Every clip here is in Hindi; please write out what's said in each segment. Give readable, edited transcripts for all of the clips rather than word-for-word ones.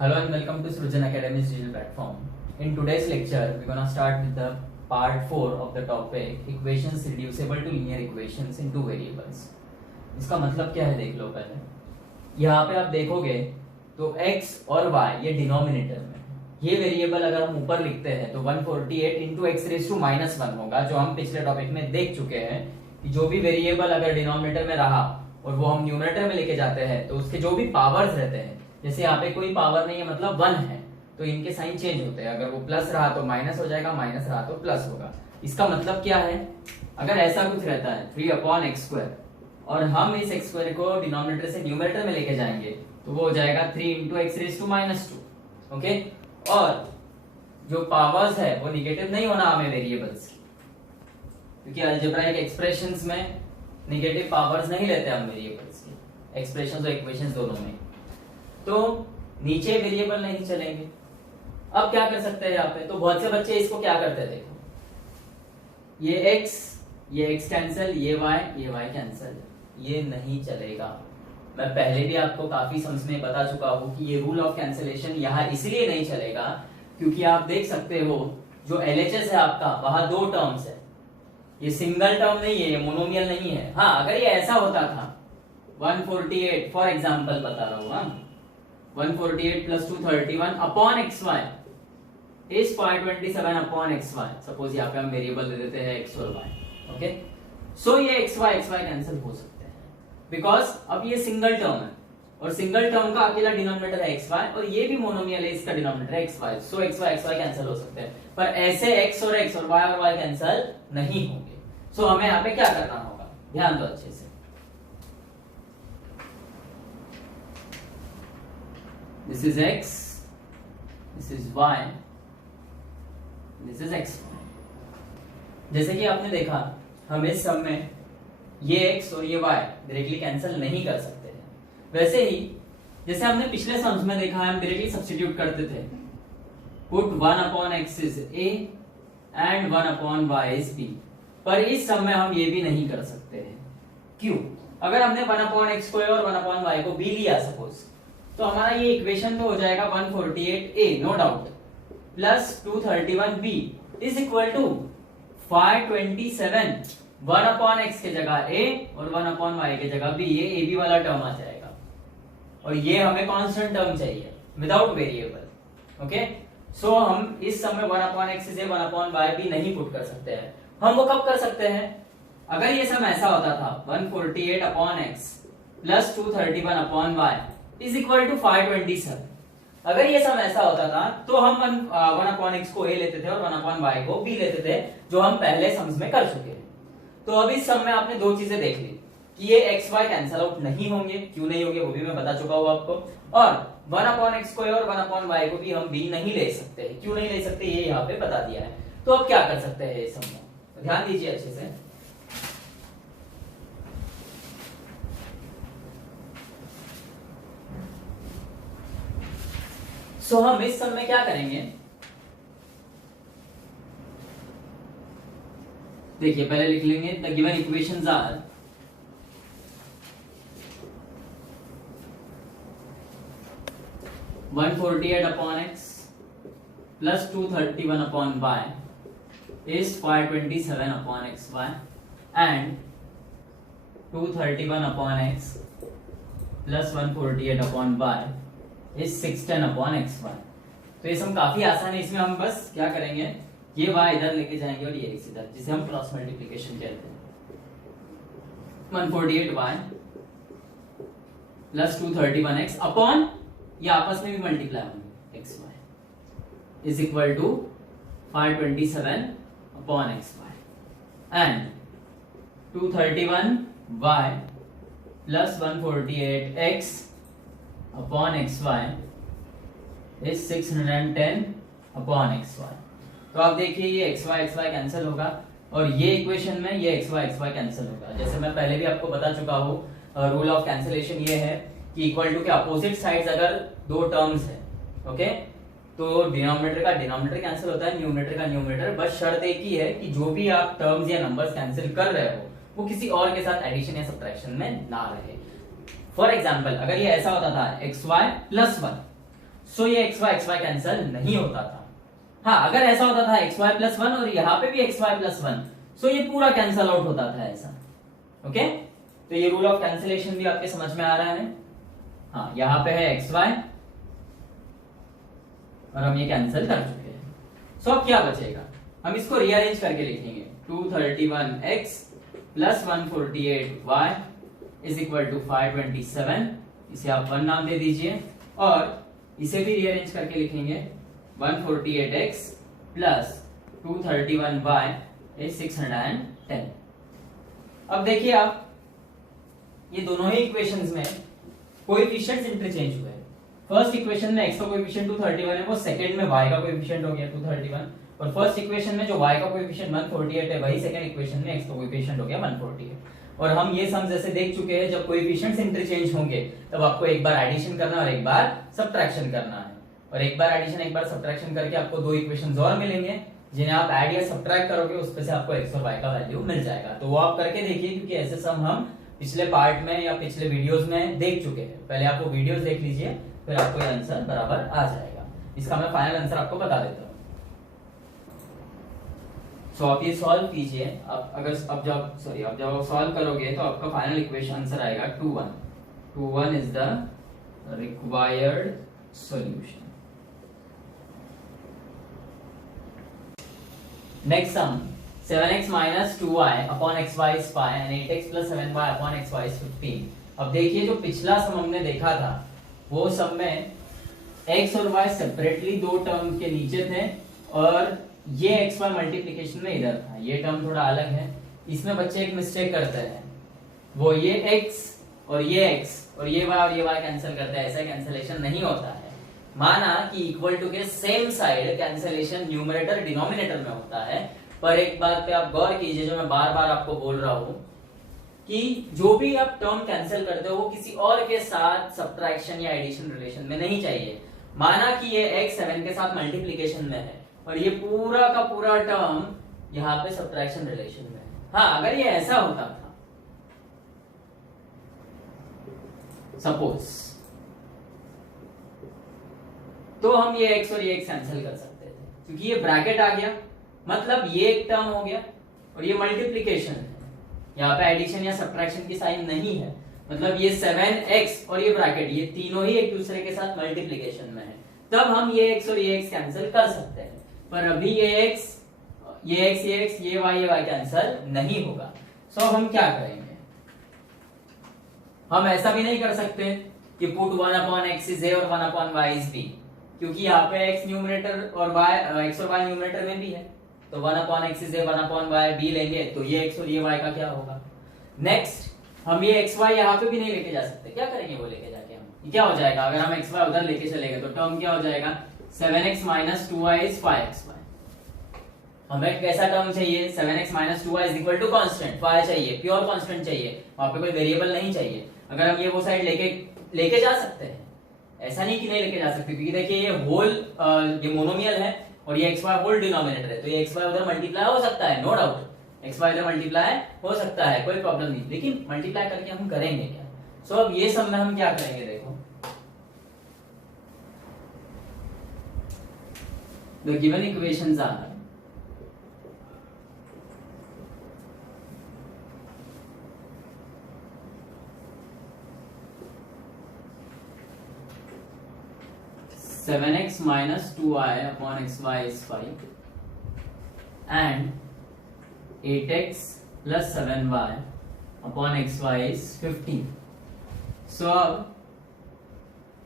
Hello and welcome to Srujan Academy's digital platform. In today's lecture, we're gonna start with the part 4 of the topic equations reducible to linear equations into variables. इसका मतलब क्या है देख लो पहले। यहाँ पे आप देखोगे तो x और y ये डिनोमिनेटर में, ये वेरिएबल अगर हम ऊपर लिखते हैं तो 148 into x raise to minus 1 होगा, जो हम पिछले टॉपिक में देख चुके हैं कि जो भी वेरिएबल अगर डिनोमिनेटर में रहा और वो हम न्यूमरेटर में लेके जाते हैं तो उसके जो भी पावर्स रहते हैं, जैसे यहाँ पे कोई पावर नहीं है मतलब 1 है तो इनके साइन चेंज होते हैं। अगर वो प्लस रहा तो माइनस हो जाएगा, माइनस रहा तो प्लस होगा। इसका मतलब क्या है, अगर ऐसा कुछ रहता है 3/x² और हम इस x² को डिनोमिनेटर से न्यूमरेटर में लेके जाएंगे तो वो हो जाएगा 3 into x raise to minus 2। Okay, और जो पावर्स है वो निगेटिव नहीं होना हमें वेरिएबल्स की, क्योंकि अलजेब्राइक एक्सप्रेशंस में निगेटिव पावर्स नहीं लेते हम वेरिएबल्स की, एक्सप्रेशंस और इक्वेशंस दोनों में। तो नीचे वेरिएबल नहीं चलेंगे। अब क्या कर सकते हैं यहाँ पे, तो बहुत से बच्चे इसको क्या करते हैं, देखो ये x कैंसिल, ये y कैंसिल, ये नहीं चलेगा। मैं पहले भी आपको काफी सम्स में बता चुका हूं कि ये रूल ऑफ कैंसिलेशन यहाँ इसलिए नहीं चलेगा क्योंकि आप देख सकते हो जो LHS है आपका वहां दो टर्म्स है, ये सिंगल टर्म नहीं है, ये मोनोमियल नहीं है। हाँ, अगर ये ऐसा होता था 148 फॉर एग्जाम्पल बता रहा हूं, 148 plus 231 upon xy is 527 upon xy। Suppose यहाँ पे हम वेरिएबल दे देते हैं x और y। ओके, सो ये xy कैंसिल हो सकते हैं बिकॉज अब ये सिंगल टर्म है और सिंगल टर्म का अकेला डिनोमिनेटर है xy और ये भी मोनोमियल है, इसका डिनोमिनेटर है xy। सो xy कैंसिल हो सकते हैं, पर ऐसे x और y कैंसिल नहीं होंगे। सो हमें यहाँ पे क्या करना होगा, ध्यान दो अच्छे से। This is x, this is y, this is x। जैसे कि आपने देखा हम इस सब में ये x और ये y डायरेक्टली कैंसिल नहीं कर सकते हैं। वैसे ही जैसे हमने पिछले सम्स में देखा है, हम डायरेक्टली सब्स्टिट्यूट करते थे, put 1/x is a and 1/y is b। पर इस सब में हम ये भी नहीं कर सकते हैं। क्यों? अगर हमने 1/x को a और 1/y को b लिया सपोज, तो हमारा ये इक्वेशन तो हो जाएगा 148a no doubt plus 231b is equal to 527 1/x के जगह a और 1/y के जगह b, ये ab वाला टर्म आ जाएगा और ये हमें कांस्टेंट टर्म चाहिए विदाउट वेरिएबल। ओके, सो हम इस समय 1/x से 1/y भी नहीं पुट कर सकते हैं। हम वो कब कर सकते हैं, अगर ये सम ऐसा होता था 148/x plus 231/y is equal to 527। अगर ये सब ऐसा होता था तो हम 1/x को a लेते थे और 1/y को b लेते थे, जो हम पहले सम्स में कर चुके हैं। तो अब इस सम में आपने दो चीजें देख ली कि ये xy कैंसिल आउट नहीं होंगे, क्यों नहीं होंगे वो भी मैं बता चुका हूं आपको, और 1/x को a और 1/y को भी हम b नहीं ले सकते, क्यों नहीं ले सकते ये यहाँ पे बता दिया है। तो अब क्या कर सकते हैं इस सम में, ध्यान दीजिए अच्छे से। सो हम इस सब में क्या करेंगे, देखिए पहले लिख लेंगे the given equations are (148/x plus 231/y is 527/xy and 231/x plus 148/y is 610/xy। तो ये सम काफी आसान है, इसमें हम बस क्या करेंगे, ये y इधर लेके जाएंगे और ये x इधर, जिसे हम क्रॉस मल्टीप्लिकेशन कहते हैं। 148y प्लस 231x अपॉन ये आपस में भी मल्टीप्लाई होंगे xy is equal to 527/xy and 231y plus 148x upon xy is 610/xy। तो आप देखिए ये xy कैंसिल होगा और ये इक्वेशन में ये xy कैंसिल होगा। जैसे मैं पहले भी आपको बता चुका हूँ, रूल ऑफ कैंसिलेशन ये है कि इक्वल टू के अपोजिट साइड्स अगर दो टर्म्स है, ओके, तो डिनोमिनेटर का डिनोमिनेटर कैंसिल होता है, न्यूमरेटर का न्यूमरेटर। बस शर्त एक ही है कि जो भी आप टर्म्स या नंबर्स कैंसिल कर रहे हो वो किसी और के साथ एडिशन या सब्ट्रैक्शन में ना रहे। फॉर एग्जाम्पल अगर ये ऐसा होता था xy प्लस 1, सो ये एक्स वाई कैंसिल नहीं होता था। हाँ, अगर ऐसा होता था एक्स वाई प्लस वन और यहाँ पे भी एक्स वाई प्लस वन, सो ये पूरा कैंसिल आउट होता था ऐसा। ओके, तो ये रूल ऑफ कैंसिलेशन भी आपके समझ में आ रहा है। हाँ, यहाँ पे है एक्स वाई और हम ये कैंसिल कर चुके हैं। सो अब क्या बचेगा, हम इसको रीअरेंज करके लिखेंगे 231x plus 148y is equal to 527। इसे आप 1 नाम दे दीजिए और इसे भी रीअरेंज करके लिखेंगे 148x प्लस 231y इज 610। अब देखिए आप, ये दोनों ही इक्वेशंस में कोएफिशिएंट्स इंटरचेंज हुए। फर्स्ट इक्वेशन में x का कोएफिशिएंट 231 है, वो सेकंड में y का कोएफिशिएंट हो गया 231, और फर्स्ट इक्वेशन में जो y का कोएफिशिएंट 148 है, वही सेकंड इक्वेशन में x का कोएफिशिएंट हो गया 148। और हम ये सम जैसे देख चुके हैं, जब कोएफिशिएंट्स इंटरचेंज होंगे तब आपको एक बार एडिशन करना और एक बार सब्ट्रैक्शन करना है, और एक बार एडिशन एक बार सब्ट्रैक्शन करके आपको दो इक्वेशंस और मिलेंगे, जिन्हें आप ऐड या सब्ट्रैक्ट करोगे उसपे से आपको x और y का वैल्यू मिल जाएगा। तो वो आप करके देखिए, क्योंकि ऐसे सम हम पिछले पार्ट में या पिछले वीडियोस में देख चुके हैं। पहले आप वो वीडियोस देख लीजिए, फिर आपको ये आंसर बराबर आ जाएगा। इसका मैं फाइनल आंसर आपको बता देता हूँ। सो आप ये सॉल्व कीजिए। अब जब आप सॉल्व करोगे तो आपका फाइनल इक्वेशन आंसर आएगा 21 is the required solution. Next sum 7x minus 2y upon xy is 5 and 8x plus 7y upon xy is 15। अब देखिए, जो पिछला सम हमने देखा था वो सम में x और y सेपरेटली दो टर्म के नीचे थे, और ये xy मल्टीप्लिकेशन में इधर था। ये टर्म थोड़ा अलग है। इसमें बच्चे एक मिस्टेक करते हैं, वो ये x और ये x और ये y कैंसिल करते हैं। ऐसा कैंसिलेशन नहीं होता है। माना कि इक्वल टू के same side cancellation numerator denominator में होता है, पर एक बात पे आप गौर कीजिए, जो मैं बार बार आपको बोल रहा हूं, कि जो भी आप टर्म कैंसिल करते हो वो किसी और के साथ सब्ट्रैक्शन या एडिशन रिलेशन में नहीं चाहिए। माना कि ये x 7 के साथ मल्टीप्लिकेशन में है और ये पूरा का पूरा टर्म यहाँ पे सब्ट्रैक्शन रिलेशन में है। हाँ, अगर ये ऐसा होता था, सपोज, तो हम ये x और ये x कैंसिल कर सकते थे, क्योंकि ये ब्रैकेट आ गया, मतलब ये एक टर्म हो गया और ये मल्टीप्लिकेशन है। यहाँ पे एडिशन या सब्ट्रैक्शन की साइन नहीं है, मतलब ये 7x और ये ब्रैकेट, ये तीनों ही एक दूसरे के साथ मल्टीप्लिकेशन में है। तब हम ये x और ये x कैंसिल कर सकते हैं, पर अभी ये x ये y कैंसिल नहीं होगा। सो हम क्या करेंगे, हम ऐसा भी नहीं कर सकते कि पुट 1/x is a और 1/y is b, क्योंकि यहाँ पे x न्यूमरेटर और x और y न्यूमरेटर में भी है, तो 1/x is a 1/y b लेंगे, तो ये x और ये y का क्या होगा। नेक्स्ट, हम ये xy यहाँ पे भी नहीं लेके जा सकते। क्या करेंगे वो लेके जाके, हम क्या हो जाएगा, अगर हम xy उधर लेके चले गए तो टर्म क्या हो जाएगा, 7x minus 2y is 5xy। हमें कैसा टर्म चाहिए, 7x minus 2y is equal to constant, फाई चाहिए, प्योर कांस्टेंट चाहिए, वहां पे कोई वेरिएबल नहीं चाहिए। अगर हम ये वो साइड लेके जा सकते हैं, ऐसा नहीं कि नहीं लेके जा सकते, क्योंकि देखिए ये होल ये मोनोमियल है और ये xy होल डिनोमिनेटर है, तो ये xy उधर मल्टीप्लाई हो सकता है, नो डाउट, xy उधर मल्टीप्लाई हो सकता है, कोई प्रॉब्लम नहीं, लेकिन मल्टीप्लाई करके हम करेंगे क्या। सो अब ये सब में हम क्या करेंगे, देखो, the given equations are 7x minus 2y upon xy is 5 and 8x plus 7y upon xy is 15। सो अब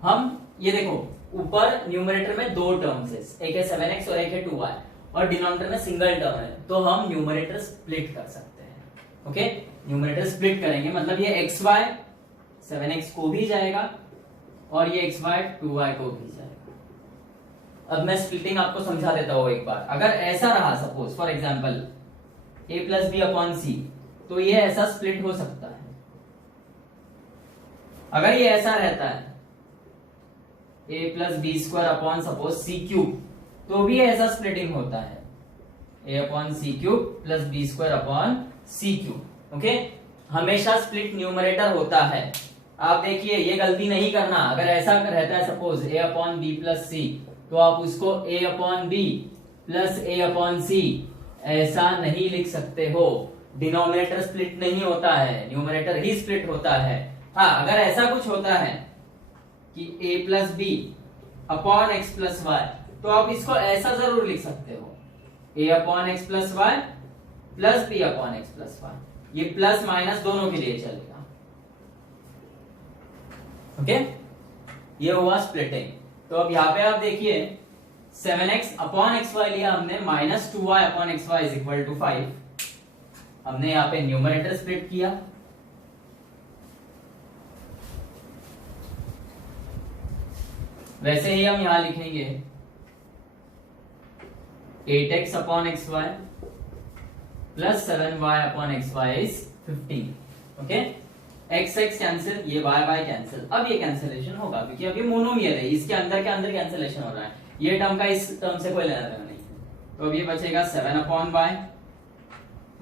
हम ये देखो, ऊपर न्यूमरेटर में दो टर्म्स है, एक है 7x और एक है 2y, और डिनोमिनेटर में सिंगल टर्म है, तो हम न्यूमरेटर स्प्लिट कर सकते हैं। ओके, न्यूमरेटर स्प्लिट करेंगे, मतलब ये xy 7x को भी जाएगा और ये xy 2y को भी जाएगा। अब मैं स्प्लिटिंग आपको समझा देता हूं एक बार। अगर ऐसा रहा, suppose for example a plus B upon C, तो ये ऐसा स्प्लिट हो सकता है। अगर ये ऐसा रहता है a plus B square upon suppose C cube, तो भी ऐसा स्प्लिटिंग होता है, a upon C cube plus B square upon C cube. Okay, हमेशा स्प्लिट न्यूमरेटर होता है, आप देखिए ये गलती नहीं करना। अगर ऐसा रहता है suppose a upon B plus C, तो आप उसको a upon B plus a upon C ऐसा नहीं लिख सकते हो। डिनोमिनेटर स्प्लिट नहीं होता है, न्यूमरेटर ही स्प्लिट होता है। हाँ, अगर ऐसा कुछ होता है कि a plus B upon x plus y, तो आप इसको ऐसा जरूर लिख सकते हो, a upon x plus y plus B upon x plus y. ये प्लस माइनस दोनों के लिए चलेगा। ओके, ये हुआ स्प्लिटिंग। तो अब यहाँ पे आप देखिए 7x अपॉन एक्स वाई लिया हमने, minus 2y upon x y is equal to 5। हमने यहाँ पे न्यूमरेटर स्प्लिट किया। वैसे ही हम यहां लिखेंगे 8x upon x y plus 7y upon x y is 15। Okay, x x cancel, ये y y कैंसिल। अब ये कैंसिलेशन होगा क्योंकि अब ये मोनोमियल है, इसके अंदर के अंदर कैंसिलेशन हो रहा है। ये टर्म का इस टर्म से कोई लेना देना नहीं। तो अब ये बचेगा 7 upon y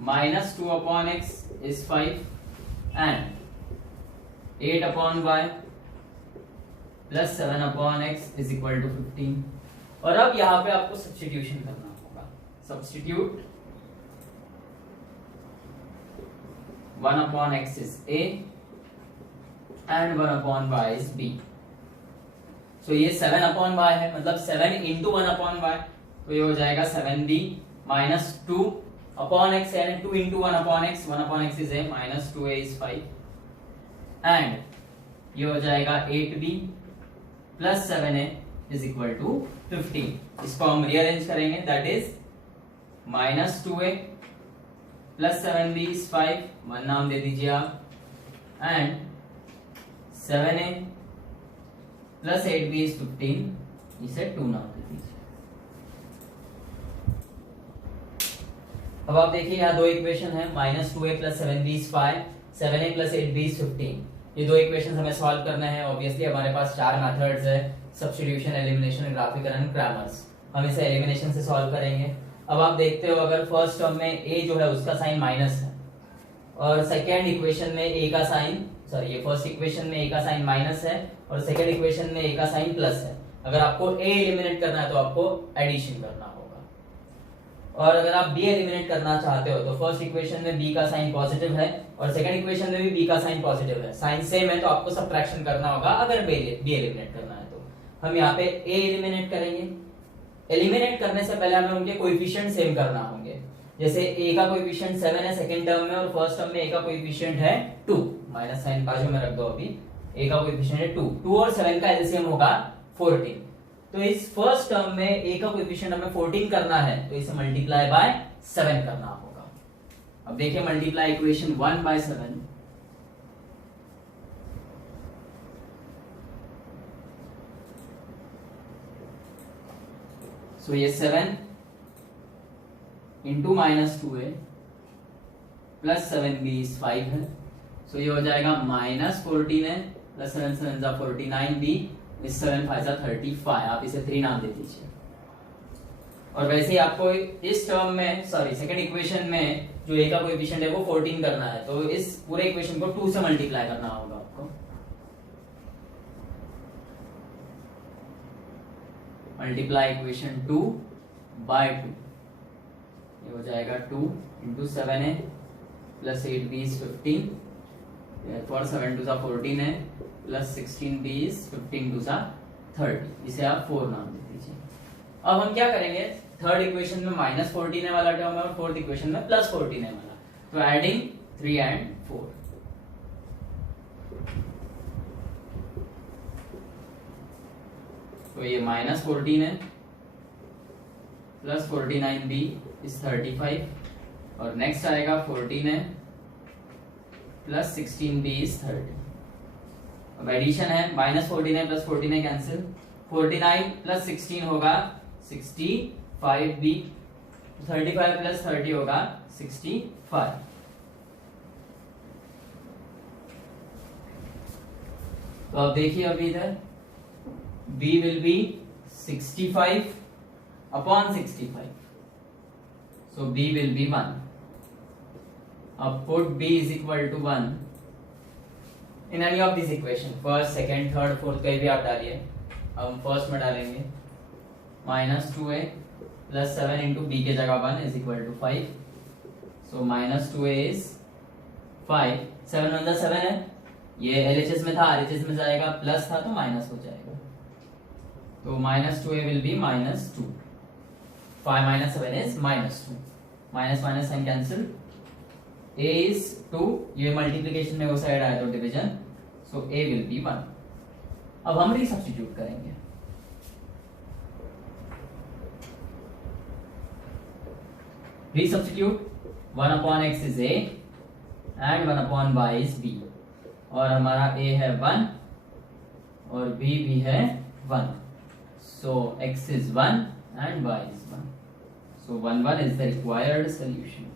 minus 2 upon x is 5 and 8 upon y plus 7 upon x is equal to 15। और अब यहां पे आपको सब्स्टिट्यूशन करना होगा। Substitute 1 upon x is a and 1 upon y is b। So ये 7 अपॉन y है, मतलब 7 इंटू 1 अपॉन y, तो ये हो जाएगा 7b minus 2 upon x and 2 into 1 upon x, 1 upon x is a minus 2a is 5 and ये हो जाएगा 8b plus 7a is equal to 15। इसको हम रीअरेंज करेंगे, that is minus 2a plus 7b is 5, 1 नाम दे दीजिए आप, and 7a plus 8b is 15, इसे 2 नाम दे दीजिए। अब आप देखिए यहाँ दो इक्वेशन है, minus 2a plus 7b is 5, 7a plus 8b is 15। ये दो इक्वेशन हमें सॉल्व करना है। ऑब्वियसली हमारे पास 4 मेथड्स है, substitution, elimination, graphical and Cramer's. हम इसे एलिमिनेशन से सॉल्व करेंगे। अब आप देखते हो अगर फर्स्ट टर्म में a जो है उसका साइन माइनस है और सेकेंड इक्वेशन में a का साइन, सॉरी ये फर्स्ट इक्वेशन में a का साइन माइनस है और सेकेंड इक्वेशन में a का साइन प्लस है। अगर आपको a एलिमिनेट करना है तो आपको एडिशन करना होगा, और अगर आप b एलिमिनेट करना चाहते हो तो फर्स्ट इक्वेशन में b का साइन पॉजिटिव है और सेकंड इक्वेशन में भी b का साइन पॉजिटिव है। साइन सेम है तो आपको सबट्रैक्शन करना होगा अगर b एलिमिनेट करना है तो। हम यहाँ पे a एलिमिनेट करेंगे। एलिमिनेट करने से पहले हमें उनके कोएफिशिएंट सेम करना होंगे। जैसे a का कोएफिशिएंट 7 है सेकंड टर्म में और फर्स्ट टर्म में a का कोएफिशिएंट है 2, माइनस साइन बाजू में रख दो। अभी a का कोएफिशिएंट है 2 और 7 का एलसीएम होगा 14। तो इस फर्स्ट टर्म में a का कोएफिशिएंट हमें 14 करना है तो इसे मल्टीप्लाई बाय 7 करना होगा। अब देखिए मल्टीप्लाई इक्वेशन 1 बाय 7, सो ये 7 into minus 2a plus 7b is 5 है। सो ये हो जाएगा माइनस 14a प्लस 7 7 जा 49b इस 7 5 जा 35। आप इसे 3 नाम दे दीजिए। और वैसे ही आपको इस टर्म में, सॉरी सेकंड इक्वेशन में जो a का कोएफिशिएंट है वो 14 करना है, तो इस पूरे इक्वेशन को 2 से मल्टीप्लाई करना होगा आपको। मल्टीप्लाई इक्वेशन 2 बाय 2, ये हो जाएगा 2 into 7a plus 8b is 15, for 7 2 14 है प्लस 16b इज 15 2 30। इसे आप 4 नाम दे दीजिए। अब हम क्या करेंगे, थर्ड इक्वेशन में माइनस 14 वाला टर्म है और फोर्थ इक्वेशन में प्लस 14 वाला, तो एडिंग 3 एंड 4। तो ये माइनस 14 है प्लस 49b इज 35 और नेक्स्ट आएगा 14 है प्लस 16b इज 30। अब एडिशन है, माइनस 14 है प्लस 14 है कैंसिल, 49 प्लस 16 होगा 65b, 35 प्लस 30 होगा 65। तो अब देखिए अभी इधर b will be 65 upon 65, so b will be 1. अब put b is equal to 1 in any of this equation, first second third fourth कहीं भी आप डालिए। अब हम फर्स्ट में डालेंगे -2a प्लस 7 इंटू बी के जगह 1 is equal to 5। So -2a is 5, 7 one 7 है, ये LHS में था, RHS में जाएगा, प्लस था तो माइनस हो जाएगा, तो -2a will be -2, 5 - 7 is -2, minus minus sign cancel, a is 2, ये मल्टीप्लिकेशन में वो साइड आया तो division, so a will be 1। अब हम रीसब्स्टिट्यूट करेंगे, resubstitute 1/x is a and 1/y is b, और हमारा a है 1 और b भी है 1, so x is 1 and y is 1, so 1 1 is the required solution।